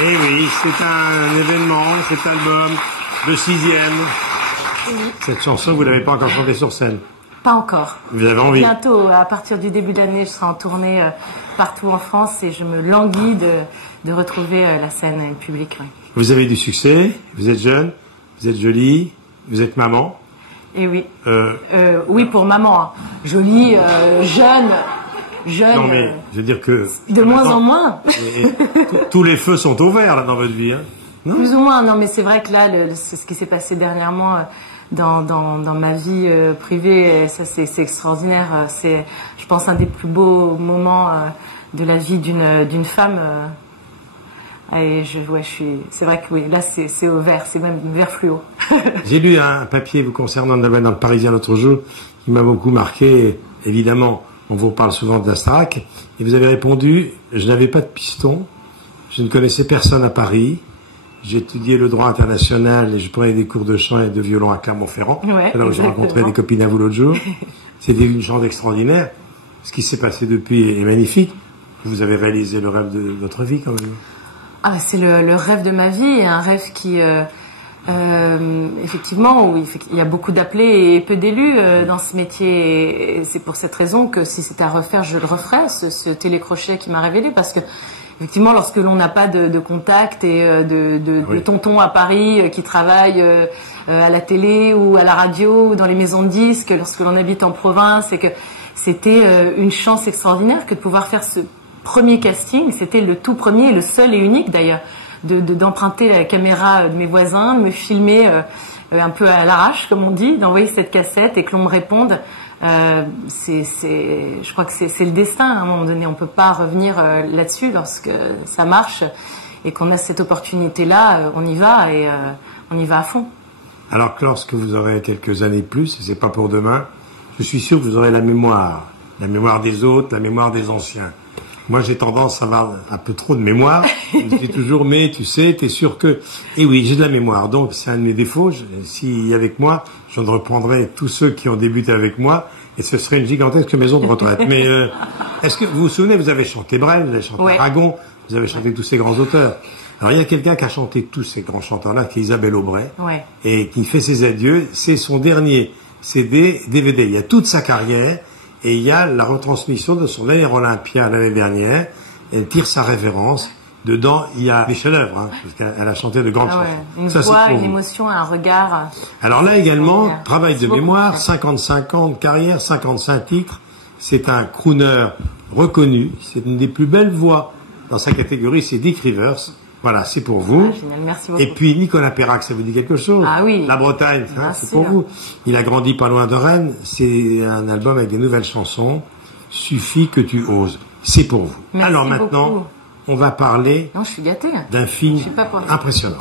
Eh oui, c'est un événement, cet album, le 6e. Oui. Cette chanson, vous l'avez pas encore chantée sur scène? Pas encore. Vous avez envie? Bientôt, à partir du début de l'année, je serai en tournée partout en France et je me languis de retrouver la scène publique. Oui. Vous avez du succès, vous êtes jeune, vous êtes jolie, vous êtes maman. Et oui. Oui, pour maman. Hein. Jolie, jeune. Non mais, je veux dire que... De moins en moins. Tous les feux sont au vert là dans votre vie, hein? Non? Plus ou moins. Non, mais c'est vrai que là, c'est ce qui s'est passé dernièrement dans ma vie privée. Et ça, c'est extraordinaire. C'est, je pense, un des plus beaux moments de la vie d'une femme. Et c'est vrai que oui, là, c'est au vert. C'est même vert fluo. J'ai lu un papier vous concernant dans le Parisien l'autre jour qui m'a beaucoup marqué. Évidemment, on vous parle souvent de la Starac, et vous avez répondu « Je n'avais pas de piston, je ne connaissais personne à Paris, j'étudiais le droit international et je prenais des cours de chant et de violon à Clermont-Ferrand. Ouais, alors j'ai rencontré des copines à vous l'autre jour. C'était une chance extraordinaire. Ce qui s'est passé depuis est magnifique. Vous avez réalisé le rêve de votre vie quand même. Ah, c'est le rêve de ma vie, un rêve qui... effectivement, oui, il y a beaucoup d'appelés et peu d'élus dans ce métier. Et c'est pour cette raison que si c'était à refaire, je le referais, ce télécrochet qui m'a révélé. Parce que, effectivement, lorsque l'on n'a pas de contact et de tonton à Paris qui travaille à la télé ou à la radio ou dans les maisons de disques, lorsque l'on habite en province, et que c'était une chance extraordinaire que de pouvoir faire ce premier casting. C'était le tout premier, le seul et unique d'ailleurs. D'emprunter la caméra de mes voisins, de me filmer un peu à l'arrache, comme on dit, d'envoyer cette cassette et que l'on me réponde. Je crois que c'est le destin. À un moment donné, on peut pas revenir là-dessus lorsque ça marche et qu'on a cette opportunité-là. On y va et on y va à fond. Alors que lorsque vous aurez quelques années de plus, et c'est pas pour demain, je suis sûr que vous aurez la mémoire des autres, la mémoire des anciens. Moi, j'ai tendance à avoir un peu trop de mémoire. Je dis toujours, mais tu sais, t'es sûr que... Et oui, j'ai de la mémoire. Donc, c'est un de mes défauts. Si avec moi, je reprendrai tous ceux qui ont débuté avec moi, et ce serait une gigantesque maison de retraite. Mais est-ce que vous vous souvenez, vous avez chanté Brel, vous avez chanté Aragon, vous avez chanté tous ces grands auteurs. Alors, il y a quelqu'un qui a chanté tous ces grands chanteurs-là, qui est Isabelle Aubray, et qui fait ses adieux. C'est son dernier CD, DVD. Il y a toute sa carrière. Et il y a la retransmission de son dernier Olympia l'année dernière. Elle tire sa révérence. Dedans, il y a des chefs-d'œuvre, hein, parce qu'elle a chanté de grandes chansons. Une voix, une émotion, un regard. Alors là également, travail de mémoire, 55 ans de carrière, 55 titres. C'est un crooner reconnu. C'est une des plus belles voix dans sa catégorie. C'est Dick Rivers. Voilà, c'est pour vous. Ah, génial, merci beaucoup. Et puis Nicolas Perrac, ça vous dit quelque chose? Ah oui. La Bretagne, hein, c'est pour vous. Il a grandi pas loin de Rennes. C'est un album avec des nouvelles chansons. Suffit que tu oses. C'est pour vous. Merci alors maintenant, beaucoup. on va parler d'un film impressionnant.